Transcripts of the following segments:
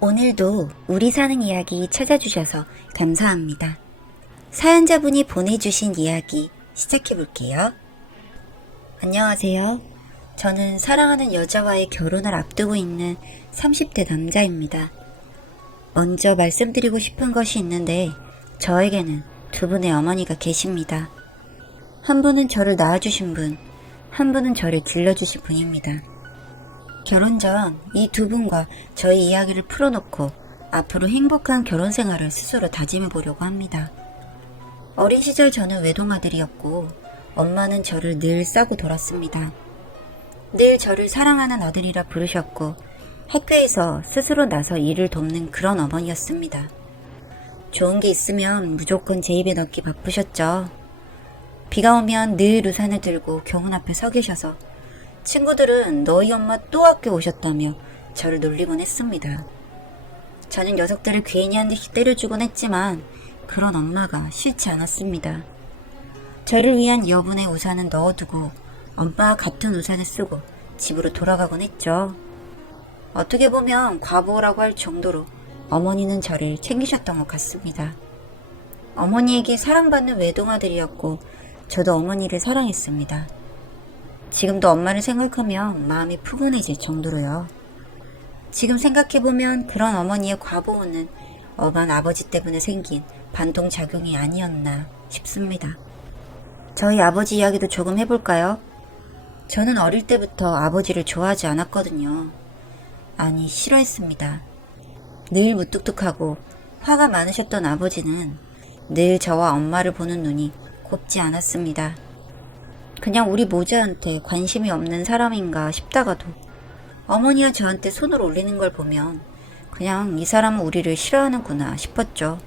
오늘도 우리 사는 이야기 찾아주셔서 감사합니다. 사연자분이 보내주신 이야기 시작해볼게요. 안녕하세요. 저는 사랑하는 여자와의 결혼을 앞두고 있는 30대 남자입니다. 먼저 말씀드리고 싶은 것이 있는데 저에게는 두 분의 어머니가 계십니다. 한 분은 저를 낳아주신 분, 한 분은 저를 길러주신 분입니다. 결혼 전 이 두 분과 저희 이야기를 풀어놓고 앞으로 행복한 결혼 생활을 스스로 다짐해 보려고 합니다. 어린 시절 저는 외동아들이었고 엄마는 저를 늘 싸고 돌았습니다. 늘 저를 사랑하는 아들이라 부르셨고 학교에서 스스로 나서 일을 돕는 그런 어머니였습니다. 좋은 게 있으면 무조건 제 입에 넣기 바쁘셨죠. 비가 오면 늘 우산을 들고 교문 앞에 서 계셔서 친구들은 너희 엄마 또 학교 오셨다며 저를 놀리곤 했습니다. 저는 녀석들을 괜히 한 듯이 때려주곤 했지만 그런 엄마가 싫지 않았습니다. 저를 위한 여분의 우산은 넣어두고 엄마와 같은 우산을 쓰고 집으로 돌아가곤 했죠. 어떻게 보면 과보라고 할 정도로 어머니는 저를 챙기셨던 것 같습니다. 어머니에게 사랑받는 외동아들이었고 저도 어머니를 사랑했습니다. 지금도 엄마를 생각하면 마음이 푸근해질 정도로요. 지금 생각해보면 그런 어머니의 과보호는 엄한 아버지 때문에 생긴 반동작용이 아니었나 싶습니다. 저희 아버지 이야기도 조금 해볼까요? 저는 어릴 때부터 아버지를 좋아하지 않았거든요. 아니, 싫어했습니다. 늘 무뚝뚝하고 화가 많으셨던 아버지는 늘 저와 엄마를 보는 눈이 곱지 않았습니다. 그냥 우리 모자한테 관심이 없는 사람인가 싶다가도 어머니와 저한테 손을 올리는 걸 보면 그냥 이 사람은 우리를 싫어하는구나 싶었죠.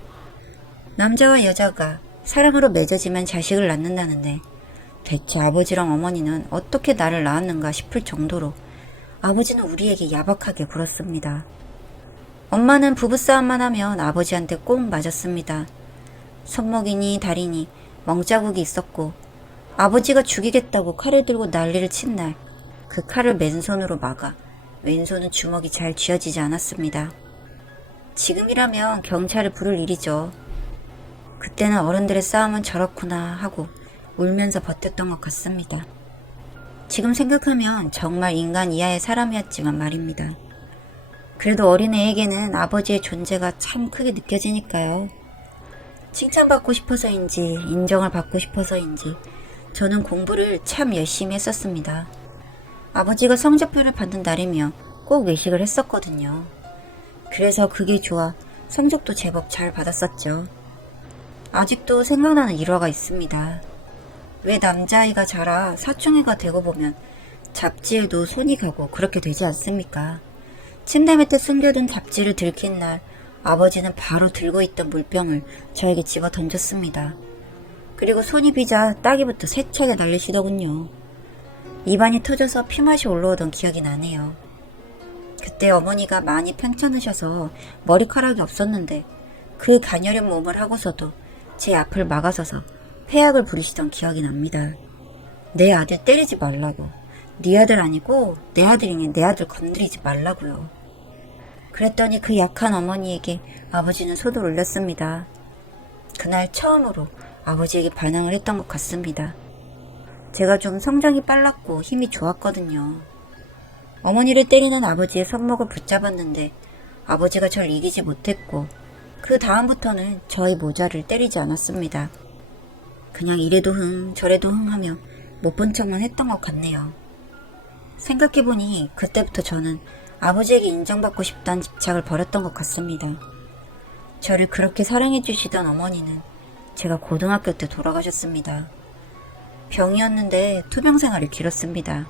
남자와 여자가 사랑으로 맺어지면 자식을 낳는다는데 대체 아버지랑 어머니는 어떻게 나를 낳았는가 싶을 정도로 아버지는 우리에게 야박하게 굴었습니다. 엄마는 부부싸움만 하면 아버지한테 꼭 맞았습니다. 손목이니 다리니 멍자국이 있었고 아버지가 죽이겠다고 칼을 들고 난리를 친 날 그 칼을 맨손으로 막아 왼손은 주먹이 잘 쥐어지지 않았습니다. 지금이라면 경찰을 부를 일이죠. 그때는 어른들의 싸움은 저렇구나 하고 울면서 버텼던 것 같습니다. 지금 생각하면 정말 인간 이하의 사람이었지만 말입니다. 그래도 어린애에게는 아버지의 존재가 참 크게 느껴지니까요. 칭찬받고 싶어서인지 인정을 받고 싶어서인지 저는 공부를 참 열심히 했었습니다. 아버지가 성적표를 받는 날이면 꼭 외식을 했었거든요. 그래서 그게 좋아 성적도 제법 잘 받았었죠. 아직도 생각나는 일화가 있습니다. 왜 남자아이가 자라 사춘기가 되고 보면 잡지에도 손이 가고 그렇게 되지 않습니까? 침대 밑에 숨겨둔 잡지를 들킨 날 아버지는 바로 들고 있던 물병을 저에게 집어 던졌습니다. 그리고 손이 비자 따기부터 세차게 날리시더군요. 입안이 터져서 피맛이 올라오던 기억이 나네요. 그때 어머니가 많이 편찮으셔서 머리카락이 없었는데 그 가녀린 몸을 하고서도 제 앞을 막아서서 회약을 부리시던 기억이 납니다. 내 아들 때리지 말라고. 네 아들 아니고 내 아들이니 내 아들 건드리지 말라고요. 그랬더니 그 약한 어머니에게 아버지는 손을 올렸습니다. 그날 처음으로 아버지에게 반항을 했던 것 같습니다. 제가 좀 성장이 빨랐고 힘이 좋았거든요. 어머니를 때리는 아버지의 손목을 붙잡았는데 아버지가 절 이기지 못했고 그 다음부터는 저의 모자를 때리지 않았습니다. 그냥 이래도 흥 저래도 흥 하며 못 본 척만 했던 것 같네요. 생각해보니 그때부터 저는 아버지에게 인정받고 싶다는 집착을 버렸던 것 같습니다. 저를 그렇게 사랑해주시던 어머니는 제가 고등학교 때 돌아가셨습니다. 병이었는데 투병 생활을 길었습니다.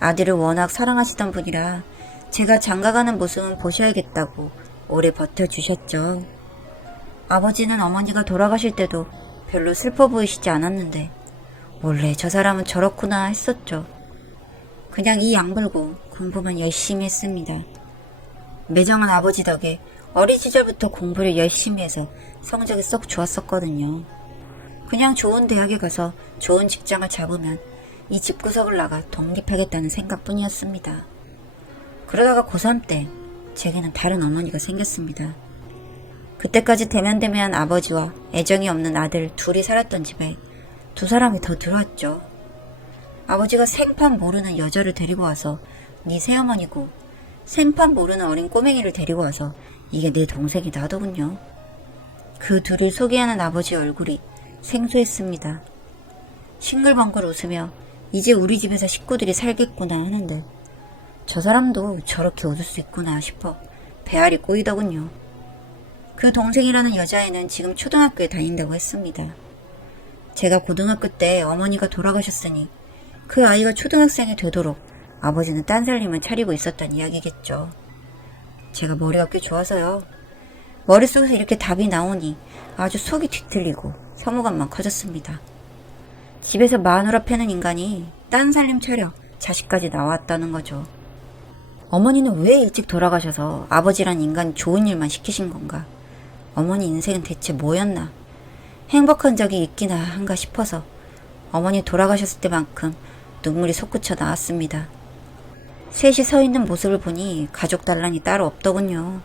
아들을 워낙 사랑하시던 분이라 제가 장가가는 모습은 보셔야겠다고 오래 버텨주셨죠. 아버지는 어머니가 돌아가실 때도 별로 슬퍼 보이시지 않았는데 원래 저 사람은 저렇구나 했었죠. 그냥 이 약물고 공부만 열심히 했습니다. 매정한 아버지 덕에 어린 시절부터 공부를 열심히 해서 성적이 썩 좋았었거든요. 그냥 좋은 대학에 가서 좋은 직장을 잡으면 이 집구석을 나가 독립하겠다는 생각뿐이었습니다. 그러다가 고3 때 제게는 다른 어머니가 생겼습니다. 그때까지 대면대면한 아버지와 애정이 없는 아들 둘이 살았던 집에 두 사람이 더 들어왔죠. 아버지가 생판 모르는 여자를 데리고 와서 네 새어머니고, 생판 모르는 어린 꼬맹이를 데리고 와서 이게 내 동생이다 하더군요. 그 둘을 소개하는 아버지 얼굴이 생소했습니다. 싱글벙글 웃으며 이제 우리 집에서 식구들이 살겠구나 하는데, 저 사람도 저렇게 웃을 수 있구나 싶어 배알이 꼬이더군요. 그 동생이라는 여자애는 지금 초등학교에 다닌다고 했습니다. 제가 고등학교 때 어머니가 돌아가셨으니 그 아이가 초등학생이 되도록 아버지는 딴살림을 차리고 있었단 이야기겠죠. 제가 머리가 꽤 좋아서요. 머릿속에서 이렇게 답이 나오니 아주 속이 뒤틀리고 혐오감만 커졌습니다. 집에서 마누라 패는 인간이 딴살림 차려 자식까지 나왔다는 거죠. 어머니는 왜 일찍 돌아가셔서 아버지란 인간이 좋은 일만 시키신 건가? 어머니 인생은 대체 뭐였나? 행복한 적이 있기나 한가 싶어서 어머니 돌아가셨을 때만큼 눈물이 솟구쳐 나왔습니다. 셋이 서 있는 모습을 보니 가족 단란이 따로 없더군요.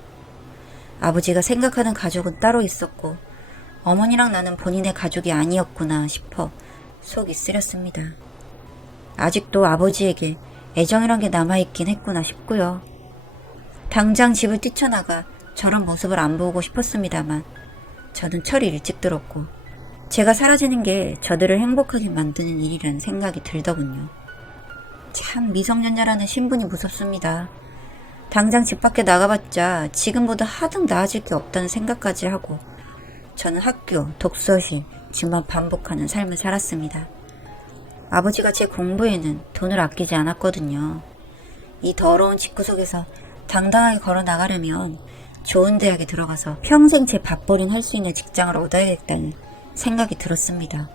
아버지가 생각하는 가족은 따로 있었고 어머니랑 나는 본인의 가족이 아니었구나 싶어 속이 쓰렸습니다. 아직도 아버지에게 애정이란 게 남아있긴 했구나 싶고요. 당장 집을 뛰쳐나가 저런 모습을 안 보고 싶었습니다만 저는 철이 일찍 들었고 제가 사라지는 게 저들을 행복하게 만드는 일이라는 생각이 들더군요. 참 미성년자라는 신분이 무섭습니다. 당장 집 밖에 나가봤자 지금보다 하등 나아질 게 없다는 생각까지 하고 저는 학교, 독서실, 집만 반복하는 삶을 살았습니다. 아버지가 제 공부에는 돈을 아끼지 않았거든요. 이 더러운 집구석에서 당당하게 걸어 나가려면 좋은 대학에 들어가서 평생 제 밥벌이는 할 수 있는 직장을 얻어야겠다는 생각이 들었습니다.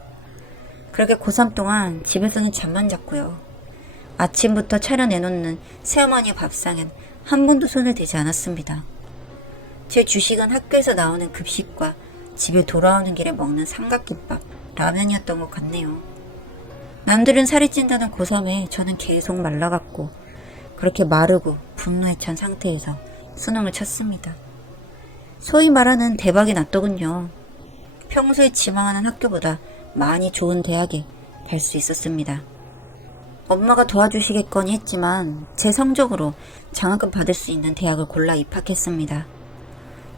그렇게 고3 동안 집에서는 잠만 잤고요. 아침부터 차려내놓는 새어머니의 밥상엔 한 번도 손을 대지 않았습니다. 제 주식은 학교에서 나오는 급식과 집에 돌아오는 길에 먹는 삼각김밥, 라면이었던 것 같네요. 남들은 살이 찐다는 고3에 저는 계속 말라갔고 그렇게 마르고 분노에 찬 상태에서 수능을 쳤습니다. 소위 말하는 대박이 났더군요. 평소에 지망하는 학교보다 많이 좋은 대학에 갈 수 있었습니다. 엄마가 도와주시겠거니 했지만 제 성적으로 장학금 받을 수 있는 대학을 골라 입학했습니다.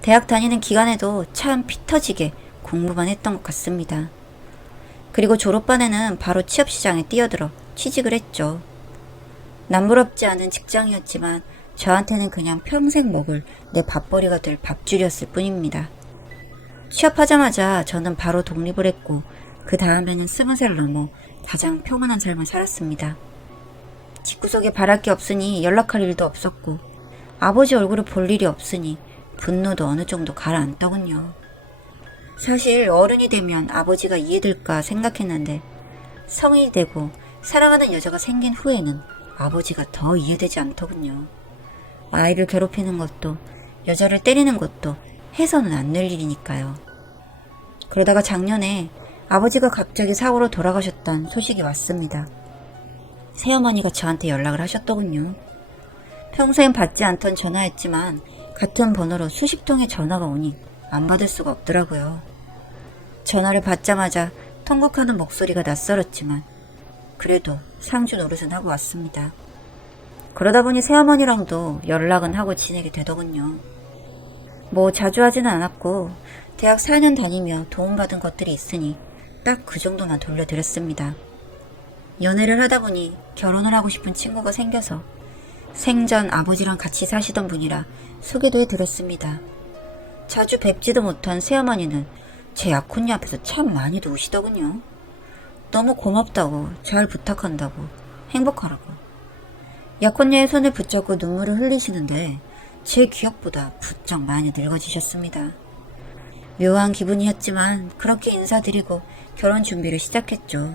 대학 다니는 기간에도 참 피 터지게 공부만 했던 것 같습니다. 그리고 졸업반에는 바로 취업시장에 뛰어들어 취직을 했죠. 남부럽지 않은 직장이었지만 저한테는 그냥 평생 먹을 내 밥벌이가 될 밥줄이었을 뿐입니다. 취업하자마자 저는 바로 독립을 했고 그 다음에는 20살 넘어 가장 평온한 삶을 살았습니다. 집구석에 바랄 게 없으니 연락할 일도 없었고 아버지 얼굴을 볼 일이 없으니 분노도 어느 정도 가라앉더군요. 사실 어른이 되면 아버지가 이해될까 생각했는데 성인이 되고 사랑하는 여자가 생긴 후에는 아버지가 더 이해되지 않더군요. 아이를 괴롭히는 것도 여자를 때리는 것도 해서는 안 될 일이니까요. 그러다가 작년에 아버지가 갑자기 사고로 돌아가셨다는 소식이 왔습니다. 새어머니가 저한테 연락을 하셨더군요. 평소엔 받지 않던 전화였지만 같은 번호로 수십 통의 전화가 오니 안 받을 수가 없더라고요. 전화를 받자마자 통곡하는 목소리가 낯설었지만 그래도 상주 노릇은 하고 왔습니다. 그러다 보니 새어머니랑도 연락은 하고 지내게 되더군요. 뭐 자주 하지는 않았고 대학 4년 다니며 도움받은 것들이 있으니 딱 그 정도만 돌려드렸습니다. 연애를 하다 보니 결혼을 하고 싶은 친구가 생겨서 생전 아버지랑 같이 사시던 분이라 소개도 해드렸습니다. 자주 뵙지도 못한 새어머니는 제 약혼녀 앞에서 참 많이도 우시더군요. 너무 고맙다고, 잘 부탁한다고, 행복하라고. 약혼녀의 손을 붙잡고 눈물을 흘리시는데 제 기억보다 부쩍 많이 늙어지셨습니다. 묘한 기분이었지만 그렇게 인사드리고 결혼 준비를 시작했죠.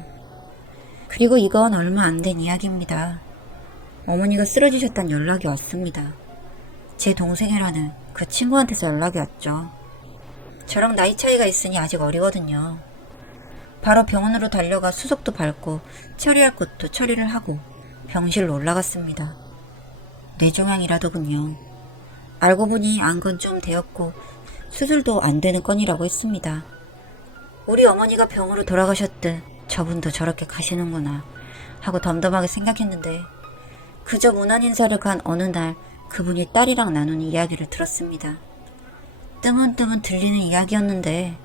그리고 이건 얼마 안 된 이야기입니다. 어머니가 쓰러지셨다는 연락이 왔습니다. 제 동생이라는 그 친구한테서 연락이 왔죠. 저랑 나이 차이가 있으니 아직 어리거든요. 바로 병원으로 달려가 수속도 밟고 처리할 것도 처리를 하고 병실로 올라갔습니다. 뇌종양이라더군요. 알고 보니 안 건 좀 되었고 수술도 안 되는 건이라고 했습니다. 우리 어머니가 병으로 돌아가셨듯 저분도 저렇게 가시는구나 하고 덤덤하게 생각했는데 그저 무난 인사를 간 어느 날 그분이 딸이랑 나누는 이야기를 들었습니다. 뜨문뜨문 들리는 이야기였는데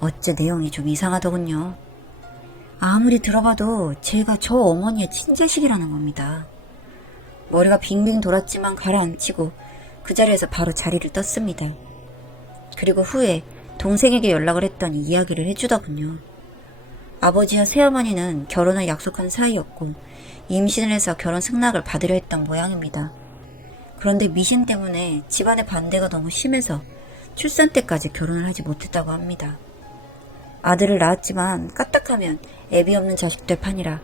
어째 내용이 좀 이상하더군요. 아무리 들어봐도 제가 저 어머니의 친자식이라는 겁니다. 머리가 빙빙 돌았지만 가라앉히고 그 자리에서 바로 자리를 떴습니다. 그리고 후에 동생에게 연락을 했더니 이야기를 해주더군요. 아버지와 새어머니는 결혼을 약속한 사이였고 임신을 해서 결혼 승낙을 받으려 했던 모양입니다. 그런데 미신 때문에 집안의 반대가 너무 심해서 출산 때까지 결혼을 하지 못했다고 합니다. 아들을 낳았지만 까딱하면 애비 없는 자식 될 판이라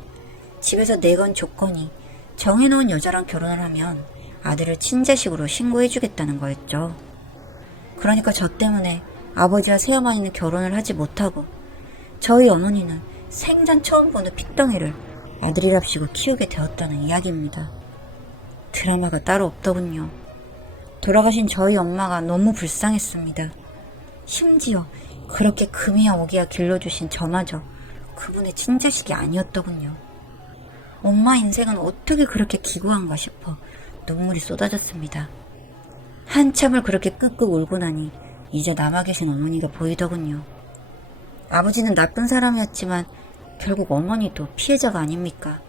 집에서 내건 조건이 정해놓은 여자랑 결혼을 하면 아들을 친자식으로 신고해주겠다는 거였죠. 그러니까 저 때문에 아버지와 새어머니는 결혼을 하지 못하고 저희 어머니는 생전 처음 보는 핏덩이를 아들이랍시고 키우게 되었다는 이야기입니다. 드라마가 따로 없더군요. 돌아가신 저희 엄마가 너무 불쌍했습니다. 심지어 그렇게 금이야 오기야 길러주신 저마저 그분의 친자식이 아니었더군요. 엄마 인생은 어떻게 그렇게 기구한가 싶어 눈물이 쏟아졌습니다. 한참을 그렇게 끄끄 울고 나니 이제 남아 계신 어머니가 보이더군요. 아버지는 나쁜 사람이었지만 결국 어머니도 피해자가 아닙니까?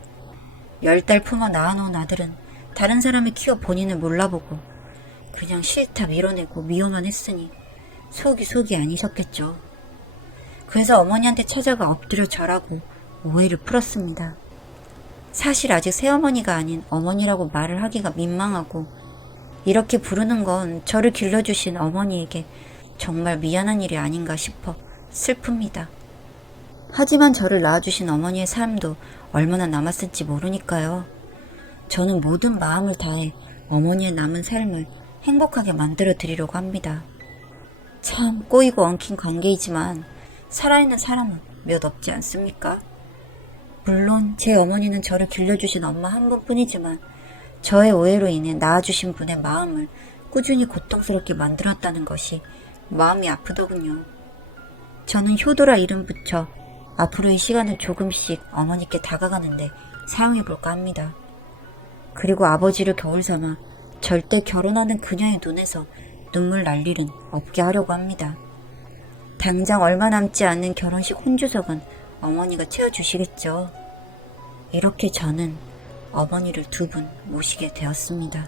10달 품어 낳아놓은 아들은 다른 사람이 키워 본인을 몰라보고 그냥 싫다 밀어내고 미워만 했으니 속이 아니셨겠죠. 그래서 어머니한테 찾아가 엎드려 절하고 오해를 풀었습니다. 사실 아직 새어머니가 아닌 어머니라고 말을 하기가 민망하고 이렇게 부르는 건 저를 길러주신 어머니에게 정말 미안한 일이 아닌가 싶어 슬픕니다. 하지만 저를 낳아주신 어머니의 삶도 얼마나 남았을지 모르니까요. 저는 모든 마음을 다해 어머니의 남은 삶을 행복하게 만들어 드리려고 합니다. 참 꼬이고 엉킨 관계이지만 살아있는 사람은 몇 없지 않습니까? 물론 제 어머니는 저를 길러주신 엄마 한 분뿐이지만 저의 오해로 인해 낳아주신 분의 마음을 꾸준히 고통스럽게 만들었다는 것이 마음이 아프더군요. 저는 효도라 이름 붙여 앞으로의 시간을 조금씩 어머니께 다가가는데 사용해볼까 합니다. 그리고 아버지를 겨울 삼아 절대 결혼하는 그녀의 눈에서 눈물 날 일은 없게 하려고 합니다. 당장 얼마 남지 않은 결혼식 혼주석은 어머니가 채워주시겠죠. 이렇게 저는 어머니를 2분 모시게 되었습니다.